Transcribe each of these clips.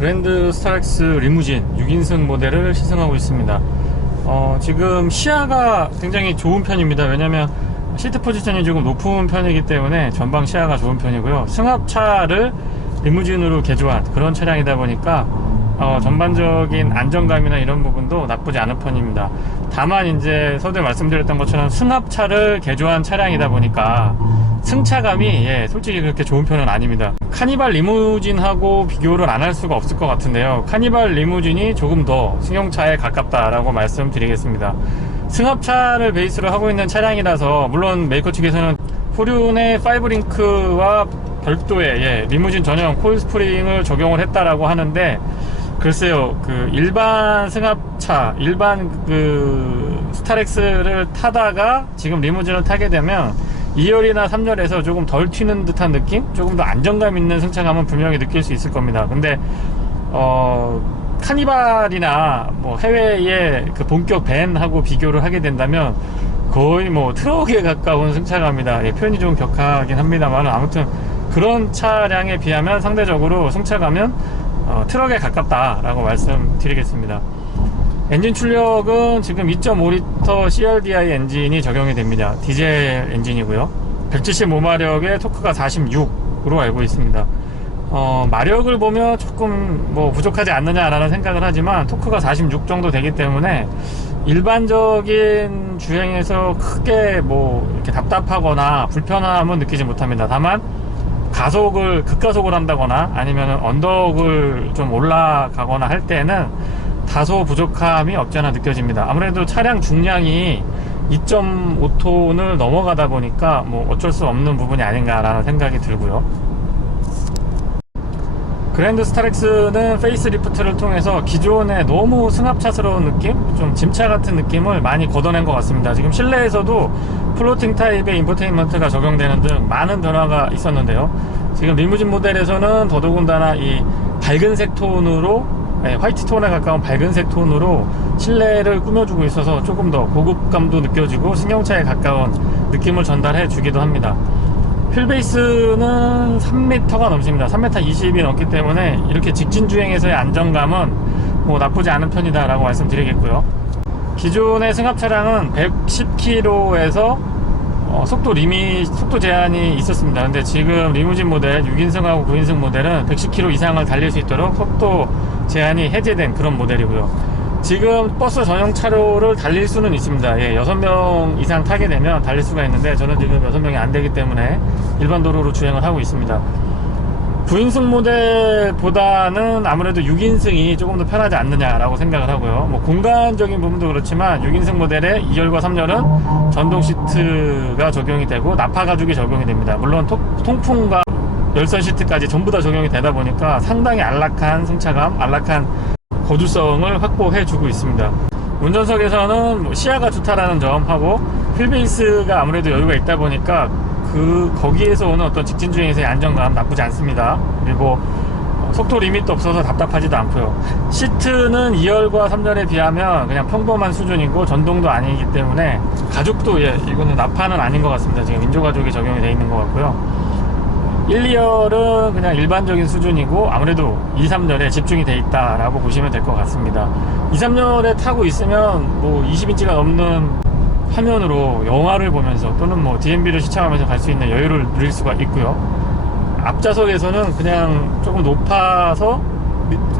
그랜드 스타렉스 리무진 6인승 모델을 시승하고 있습니다. 지금 시야가 굉장히 좋은 편입니다. 왜냐면 시트 포지션이 조금 높은 편이기 때문에 전방 시야가 좋은 편이고요. 승합차를 리무진으로 개조한 그런 차량이다 보니까 전반적인 안정감이나 이런 부분도 나쁘지 않은 편입니다. 다만 이제 서두에 말씀드렸던 것처럼 승합차를 개조한 차량이다 보니까 승차감이 솔직히 그렇게 좋은 편은 아닙니다. 카니발 리무진하고 비교를 안 할 수가 없을 것 같은데요. 카니발 리무진이 조금 더 승용차에 가깝다라고 말씀드리겠습니다. 승합차를 베이스로 하고 있는 차량이라서 물론 메이커 측에서는 후륜의 5링크와 별도의 리무진 전용 코일 스프링을 적용을 했다라고 하는데, 글쎄요, 그 일반 승합차, 일반 그 스타렉스를 타다가 지금 리무진을 타게 되면 2열이나 3열에서 조금 덜 튀는 듯한 느낌? 조금 더 안정감 있는 승차감은 분명히 느낄 수 있을 겁니다. 근데 카니발이나 뭐 해외의 그 본격 밴하고 비교를 하게 된다면 거의 뭐 트럭에 가까운 승차감이다. 표현이 좀 격하긴 합니다만, 아무튼 그런 차량에 비하면 상대적으로 승차감은 트럭에 가깝다라고 말씀드리겠습니다. 엔진 출력은 지금 2.5L CRDI 엔진이 적용이 됩니다. 디젤 엔진이고요. 175마력에 토크가 46으로 알고 있습니다. 마력을 보면 조금 뭐 부족하지 않느냐라는 생각을 하지만 토크가 46 정도 되기 때문에 일반적인 주행에서 크게 뭐 이렇게 답답하거나 불편함은 느끼지 못합니다. 다만 극가속을 한다거나 아니면 언덕을 좀 올라가거나 할 때는 다소 부족함이 없지 않아 느껴집니다. 아무래도 차량 중량이 2.5톤을 넘어가다 보니까 뭐 어쩔 수 없는 부분이 아닌가라는 생각이 들고요. 그랜드 스타렉스는 페이스리프트를 통해서 기존의 너무 승합차스러운 느낌? 좀 짐차 같은 느낌을 많이 걷어낸 것 같습니다. 지금 실내에서도 플로팅 타입의 인포테인먼트가 적용되는 등 많은 변화가 있었는데요. 지금 리무진 모델에서는 더더군다나 이 밝은색 톤으로, 화이트 톤에 가까운 밝은색 톤으로 실내를 꾸며주고 있어서 조금 더 고급감도 느껴지고 승용차에 가까운 느낌을 전달해 주기도 합니다. 휠베이스는 3m가 넘습니다. 3m 20이 넘기 때문에 이렇게 직진 주행에서의 안정감은 뭐 나쁘지 않은 편이다 라고 말씀드리겠고요. 기존의 승합 차량은 110km에서 속도 제한이 있었습니다. 근데 지금 리무진 모델 6인승하고 9인승 모델은 110km 이상을 달릴 수 있도록 속도 제한이 해제된 그런 모델이고요. 지금 버스 전용 차로를 달릴 수는 있습니다. 6명 이상 타게 되면 달릴 수가 있는데 저는 지금 6명이 안 되기 때문에 일반 도로로 주행을 하고 있습니다. 9인승 모델보다는 아무래도 6인승이 조금 더 편하지 않느냐라고 생각을 하고요. 뭐 공간적인 부분도 그렇지만 6인승 모델의 2열과 3열은 전동 시트가 적용이 되고 나파 가죽이 적용이 됩니다. 물론 통풍과 열선 시트까지 전부 다 적용이 되다 보니까 상당히 안락한 승차감, 안락한 거주성을 확보해 주고 있습니다. 운전석에서는 시야가 좋다라는 점하고 휠베이스가 아무래도 여유가 있다 보니까 거기에서 오는 어떤 직진 주행에서의 안정감 나쁘지 않습니다. 그리고 속도 리밋도 없어서 답답하지도 않고요. 시트는 2열과 3열에 비하면 그냥 평범한 수준이고 전동도 아니기 때문에 가죽도 이거는 나파는 아닌 것 같습니다. 지금 인조 가죽이 적용이 되어 있는 것 같고요. 1, 2열은 그냥 일반적인 수준이고 아무래도 2, 3열에 집중이 돼 있다라고 보시면 될 것 같습니다. 2, 3열에 타고 있으면 뭐 20인치가 넘는 화면으로 영화를 보면서 또는 뭐 DMB를 시청하면서 갈 수 있는 여유를 누릴 수가 있고요. 앞좌석에서는 그냥 조금 높아서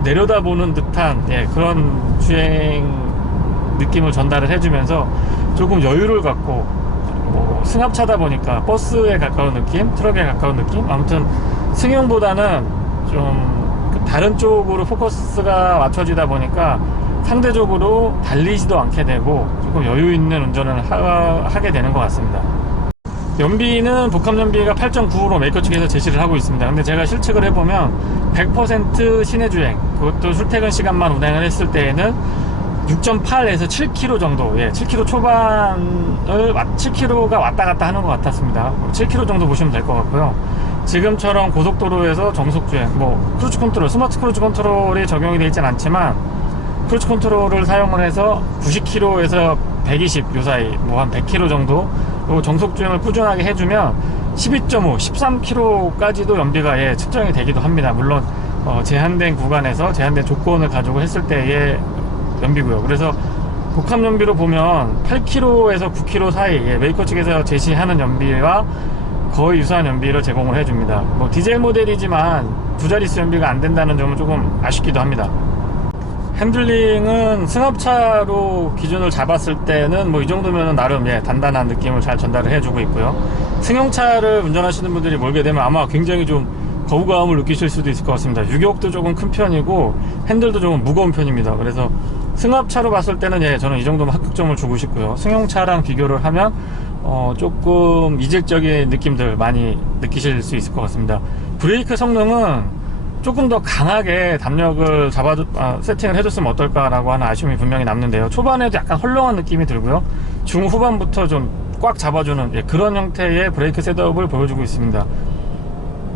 내려다보는 듯한 그런 주행 느낌을 전달을 해주면서 조금 여유를 갖고 뭐 승합차다 보니까 버스에 가까운 느낌, 트럭에 가까운 느낌, 아무튼 승용보다는 좀 다른 쪽으로 포커스가 맞춰지다 보니까 상대적으로 달리지도 않게 되고 조금 여유 있는 운전을 하게 되는 것 같습니다. 연비는 복합 연비가 8.9로 메이커 측에서 제시를 하고 있습니다. 근데 제가 실측을 해보면 100% 시내 주행, 그것도 출퇴근 시간만 운행을 했을 때에는 6.8에서 7km 정도, 7km 초반을 7km가 왔다 갔다 하는 것 같았습니다. 7km 정도 보시면 될 것 같고요. 지금처럼 고속도로에서 정속주행, 뭐 크루즈 컨트롤, 스마트 크루즈 컨트롤이 적용이 되어 있진 않지만 크루즈 컨트롤을 사용을 해서 90km에서 120 요사이, 뭐 한 100km 정도 정속주행을 꾸준하게 해주면 12.5, 13km까지도 연비가 측정이 되기도 합니다. 물론 제한된 구간에서 제한된 조건을 가지고 했을 때의 연비고요. 그래서 복합 연비로 보면 8km에서 9km 사이, 메이커 측에서 제시하는 연비와 거의 유사한 연비를 제공을 해줍니다. 뭐 디젤 모델이지만 두 자릿수 연비가 안 된다는 점은 조금 아쉽기도 합니다. 핸들링은 승합차로 기준을 잡았을 때는 뭐 이 정도면 나름 단단한 느낌을 잘 전달을 해주고 있고요. 승용차를 운전하시는 분들이 몰게 되면 아마 굉장히 좀 거부감을 느끼실 수도 있을 것 같습니다. 유격도 조금 큰 편이고 핸들도 조금 무거운 편입니다. 그래서 승합차로 봤을 때는 저는 이 정도면 합격점을 주고 싶고요. 승용차랑 비교를 하면 조금 이질적인 느낌들 많이 느끼실 수 있을 것 같습니다. 브레이크 성능은 조금 더 강하게 담력을 세팅을 해줬으면 어떨까라고 하는 아쉬움이 분명히 남는데요. 초반에도 약간 헐렁한 느낌이 들고요. 중후반부터 좀 꽉 잡아주는 그런 형태의 브레이크 셋업을 보여주고 있습니다.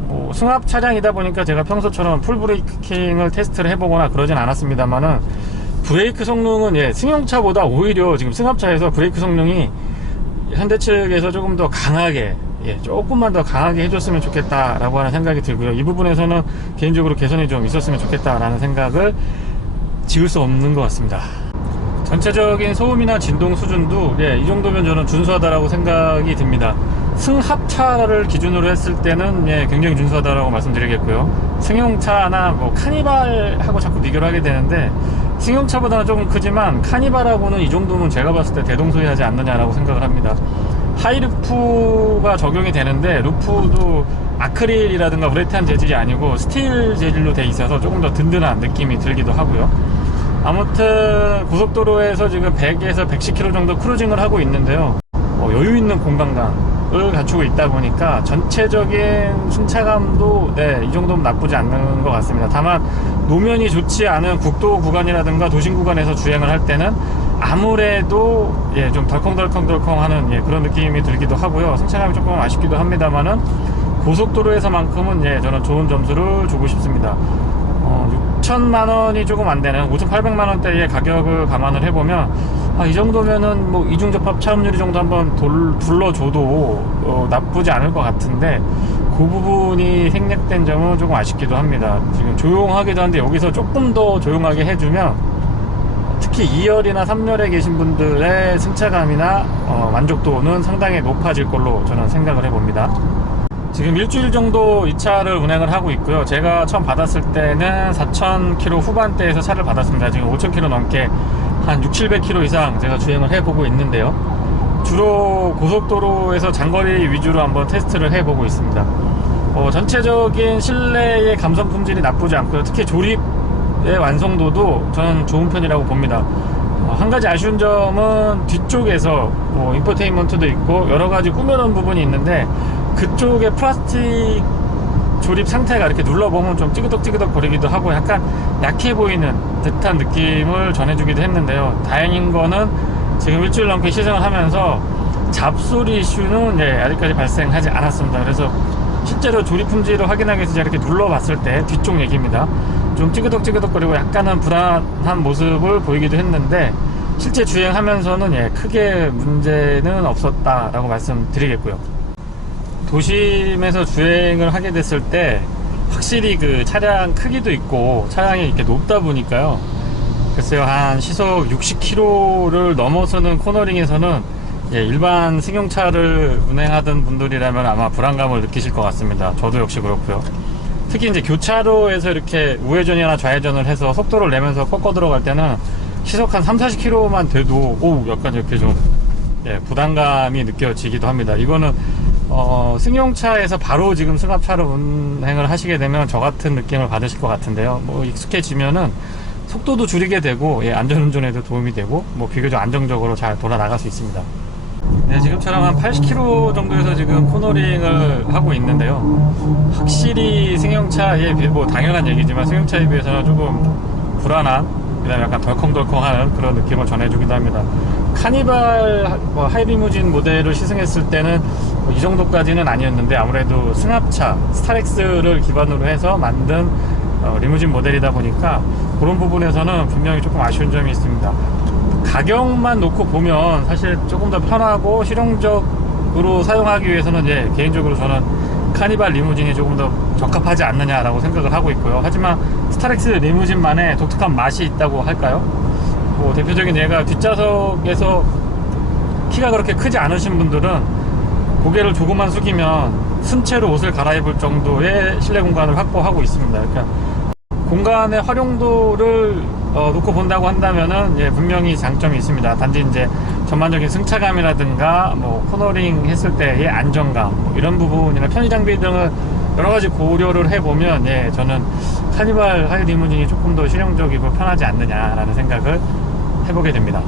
뭐 승합 차량이다 보니까 제가 평소처럼 풀 브레이킹을 테스트를 해보거나 그러진 않았습니다만은 브레이크 성능은 승용차보다 오히려 지금 승합차에서 브레이크 성능이 현대 측에서 조금 더 강하게 조금만 더 강하게 해줬으면 좋겠다라고 하는 생각이 들고요. 이 부분에서는 개인적으로 개선이 좀 있었으면 좋겠다라는 생각을 지울 수 없는 것 같습니다. 전체적인 소음이나 진동 수준도 이 정도면 저는 준수하다라고 생각이 듭니다. 승합차를 기준으로 했을 때는 굉장히 준수하다라고 말씀드리겠고요. 승용차나 뭐 카니발하고 자꾸 비교를 하게 되는데 승용차보다는 조금 크지만 카니발하고는 이 정도면 제가 봤을 때 대동소이하지 않느냐라고 생각을 합니다. 하이루프가 적용이 되는데 루프도 아크릴이라든가 우레탄 재질이 아니고 스틸 재질로 돼 있어서 조금 더 든든한 느낌이 들기도 하고요. 아무튼 고속도로에서 지금 100에서 110km 정도 크루징을 하고 있는데요. 여유 있는 공간감을 갖추고 있다 보니까 전체적인 승차감도 이 정도면 나쁘지 않는 것 같습니다. 다만 노면이 좋지 않은 국도 구간이라든가 도심 구간에서 주행을 할 때는 아무래도 좀 덜컹덜컹 하는 그런 느낌이 들기도 하고요. 승차감이 조금 아쉽기도 합니다만은 고속도로에서만큼은 저는 좋은 점수를 주고 싶습니다. 6천만원이 조금 안 되는 5,800만원대의 가격을 감안을 해보면 이 정도면은 뭐 이중접합 차음유리 정도 한번 둘러줘도 나쁘지 않을 것 같은데 그 부분이 생략된 점은 조금 아쉽기도 합니다. 지금 조용하기도 한데 여기서 조금 더 조용하게 해주면 특히 2열이나 3열에 계신 분들의 승차감이나 만족도는 상당히 높아질 걸로 저는 생각을 해봅니다. 지금 일주일 정도 이 차를 운행을 하고 있고요. 제가 처음 받았을 때는 4,000km 후반대에서 차를 받았습니다. 지금 5,000km 넘게 한 600-700km 이상 제가 주행을 해보고 있는데요. 주로 고속도로에서 장거리 위주로 한번 테스트를 해보고 있습니다. 전체적인 실내의 감성 품질이 나쁘지 않고요. 특히 조립의 완성도도 저는 좋은 편이라고 봅니다. 한 가지 아쉬운 점은 뒤쪽에서 인포테인먼트도 있고 여러가지 꾸며놓은 부분이 있는데 그쪽에 플라스틱 조립 상태가 이렇게 눌러보면 좀 찌그덕찌그덕 거리기도 하고 약간 약해 보이는 듯한 느낌을 전해주기도 했는데요. 다행인 거는 지금 일주일 넘게 시승을 하면서 잡소리 이슈는 아직까지 발생하지 않았습니다. 그래서 실제로 조립 품질을 확인하기 위해서 이렇게 눌러봤을 때 뒤쪽 얘기입니다. 좀 찌그덕찌그덕거리고 약간은 불안한 모습을 보이기도 했는데 실제 주행하면서는 크게 문제는 없었다라고 말씀드리겠고요. 도심에서 주행을 하게 됐을 때 확실히 그 차량 크기도 있고 차량이 이렇게 높다 보니까요. 글쎄요, 한 시속 60km를 넘어서는 코너링에서는 일반 승용차를 운행하던 분들이라면 아마 불안감을 느끼실 것 같습니다. 저도 역시 그렇고요. 특히 이제 교차로에서 이렇게 우회전이나 좌회전을 해서 속도를 내면서 꺾어 들어갈 때는 시속 한 30-40km만 돼도 약간 이렇게 좀 부담감이 느껴지기도 합니다. 이거는 승용차에서 바로 지금 승합차로 운행을 하시게 되면 저 같은 느낌을 받으실 것 같은데요. 익숙해지면은 속도도 줄이게 되고 안전운전에도 도움이 되고 비교적 안정적으로 잘 돌아 나갈 수 있습니다. 지금처럼 한 80km 정도에서 지금 코너링을 하고 있는데요. 확실히 승용차에 비해 당연한 얘기지만 승용차에 비해서는 조금 불안한, 그다음에 약간 덜컹덜컹하는 그런 느낌을 전해주기도 합니다. 카니발 하이리무진 모델을 시승했을 때는 이 정도까지는 아니었는데 아무래도 승합차 스타렉스를 기반으로 해서 만든 리무진 모델이다 보니까 그런 부분에서는 분명히 조금 아쉬운 점이 있습니다. 가격만 놓고 보면 사실 조금 더 편하고 실용적으로 사용하기 위해서는 개인적으로 저는 카니발 리무진이 조금 더 적합하지 않느냐라고 생각을 하고 있고요. 하지만 스타렉스 리무진만의 독특한 맛이 있다고 할까요? 뭐 대표적인 예가 뒷좌석에서 키가 그렇게 크지 않으신 분들은 고개를 조금만 숙이면 순채로 옷을 갈아입을 정도의 실내 공간을 확보하고 있습니다. 그러니까 공간의 활용도를 놓고 본다고 한다면은 예, 분명히 장점이 있습니다. 단지 이제 전반적인 승차감이라든가 뭐 코너링 했을 때의 안정감 뭐 이런 부분이나 편의 장비 등을 여러 가지 고려를 해보면 예, 저는 카니발 하이 리무진이 조금 더 실용적이고 편하지 않느냐라는 생각을 해보게 됩니다.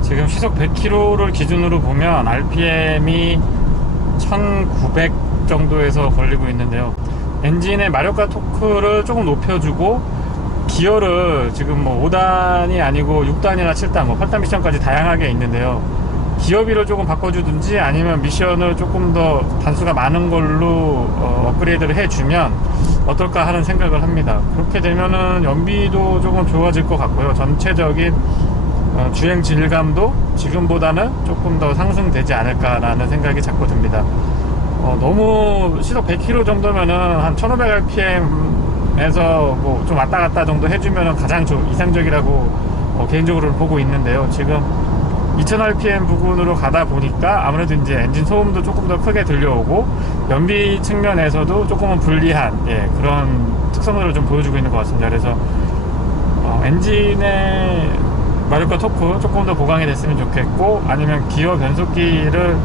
지금 시속 100km를 기준으로 보면 RPM이 1900 정도에서 걸리고 있는데요. 엔진의 마력과 토크를 조금 높여주고 기어를 지금 뭐 5단이 아니고 6단이나 7단, 뭐 8단 미션까지 다양하게 있는데요. 기어비를 조금 바꿔주든지 아니면 미션을 조금 더 단수가 많은 걸로 업그레이드를 해주면 어떨까 하는 생각을 합니다. 그렇게 되면은 연비도 조금 좋아질 것 같고요. 전체적인 주행 질감도 지금보다는 조금 더 상승되지 않을까라는 생각이 자꾸 듭니다. 너무 시속 100km 정도면은 한 1500rpm에서 뭐 좀 왔다 갔다 정도 해주면은 가장 이상적이라고 개인적으로 보고 있는데요. 지금 2000rpm 부근으로 가다 보니까 아무래도 이제 엔진 소음도 조금 더 크게 들려오고 연비 측면에서도 조금은 불리한 예, 그런 특성들을 좀 보여주고 있는 것 같습니다. 그래서 엔진의 마력과 토크 조금 더 보강이 됐으면 좋겠고, 아니면 기어 변속기를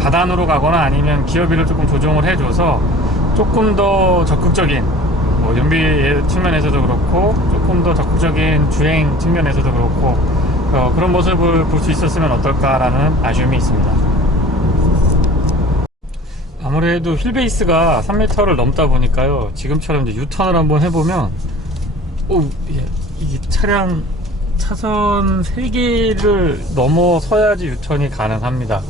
다단으로 가거나 아니면 기어비를 조금 조정을 해줘서 조금 더 적극적인 뭐 연비 측면에서도 그렇고 조금 더 적극적인 주행 측면에서도 그렇고 그런 모습을 볼 수 있었으면 어떨까라는 아쉬움이 있습니다. 아무래도 휠베이스가 3m를 넘다 보니까요, 지금처럼 이제 유턴을 한번 해보면 이 차량 차선 3개를 넘어서야지 유턴이 가능합니다.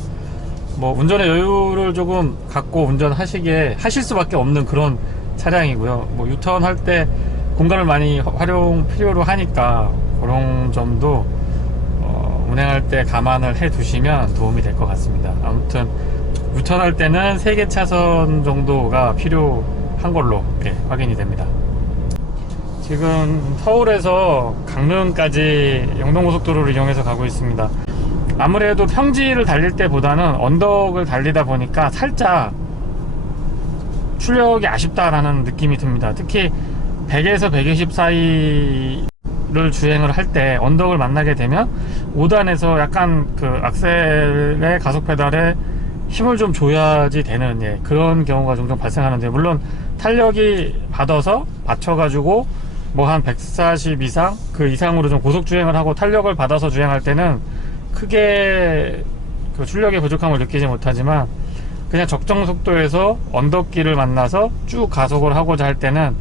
뭐 운전의 여유를 조금 갖고 하실 수밖에 없는 그런 차량이고요. 뭐 유턴할 때 공간을 많이 필요로 하니까 그런 점도 운행할 때 감안을 해 두시면 도움이 될 것 같습니다. 아무튼 유턴할 때는 3개 차선 정도가 필요한 걸로 확인이 됩니다. 지금 서울에서 강릉까지 영동고속도로를 이용해서 가고 있습니다. 아무래도 평지를 달릴 때보다는 언덕을 달리다 보니까 살짝 출력이 아쉽다라는 느낌이 듭니다. 특히 100에서 120 사이를 주행을 할 때 언덕을 만나게 되면 5단에서 약간 그 악셀의 가속 페달에 힘을 좀 줘야지 되는 그런 경우가 종종 발생하는데, 물론 탄력이 받쳐가지고 뭐 한 140 이상 그 이상으로 좀 고속 주행을 하고 탄력을 받아서 주행할 때는 크게 그 출력의 부족함을 느끼지 못하지만, 그냥 적정 속도에서 언덕길을 만나서 쭉 가속을 하고자 할 때는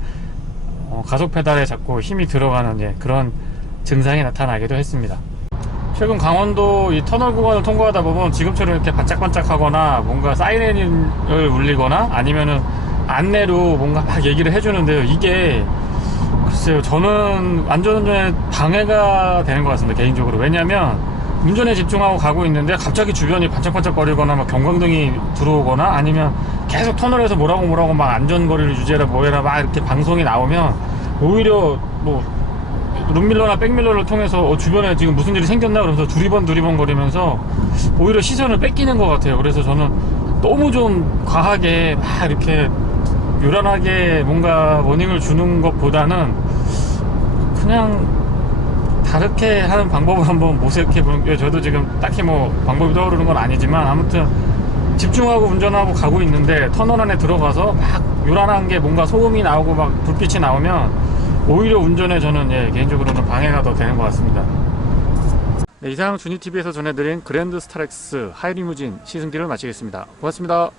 가속 페달에 자꾸 힘이 들어가는 그런 증상이 나타나기도 했습니다. 최근 강원도 이 터널 구간을 통과하다 보면 지금처럼 이렇게 반짝반짝 하거나 뭔가 사이렌을 울리거나 아니면은 안내로 뭔가 막 얘기를 해주는데요. 이게 글쎄요, 저는 안전운전에 방해가 되는 것 같습니다, 개인적으로. 왜냐면 운전에 집중하고 가고 있는데 갑자기 주변이 반짝반짝거리거나 막 경광등이 들어오거나 아니면 계속 터널에서 뭐라고 막 안전거리를 유지해라 뭐해라 막 이렇게 방송이 나오면 오히려 뭐 룸밀러나 백밀러를 통해서 주변에 지금 무슨 일이 생겼나 그러면서 두리번 거리면서 오히려 시선을 뺏기는 것 같아요. 그래서 저는 너무 좀 과하게 막 이렇게 요란하게 뭔가 워닝을 주는 것보다는 그냥 다르게 하는 방법을 한번 모색해보는, 저도 지금 딱히 뭐 방법이 떠오르는 건 아니지만 아무튼 집중하고 운전하고 가고 있는데 터널 안에 들어가서 막 요란한 게 뭔가 소음이 나오고 막 불빛이 나오면 오히려 운전에 저는 개인적으로는 방해가 더 되는 것 같습니다. 이상 주니TV에서 전해드린 그랜드 스타렉스 하이리무진 시승기를 마치겠습니다. 고맙습니다.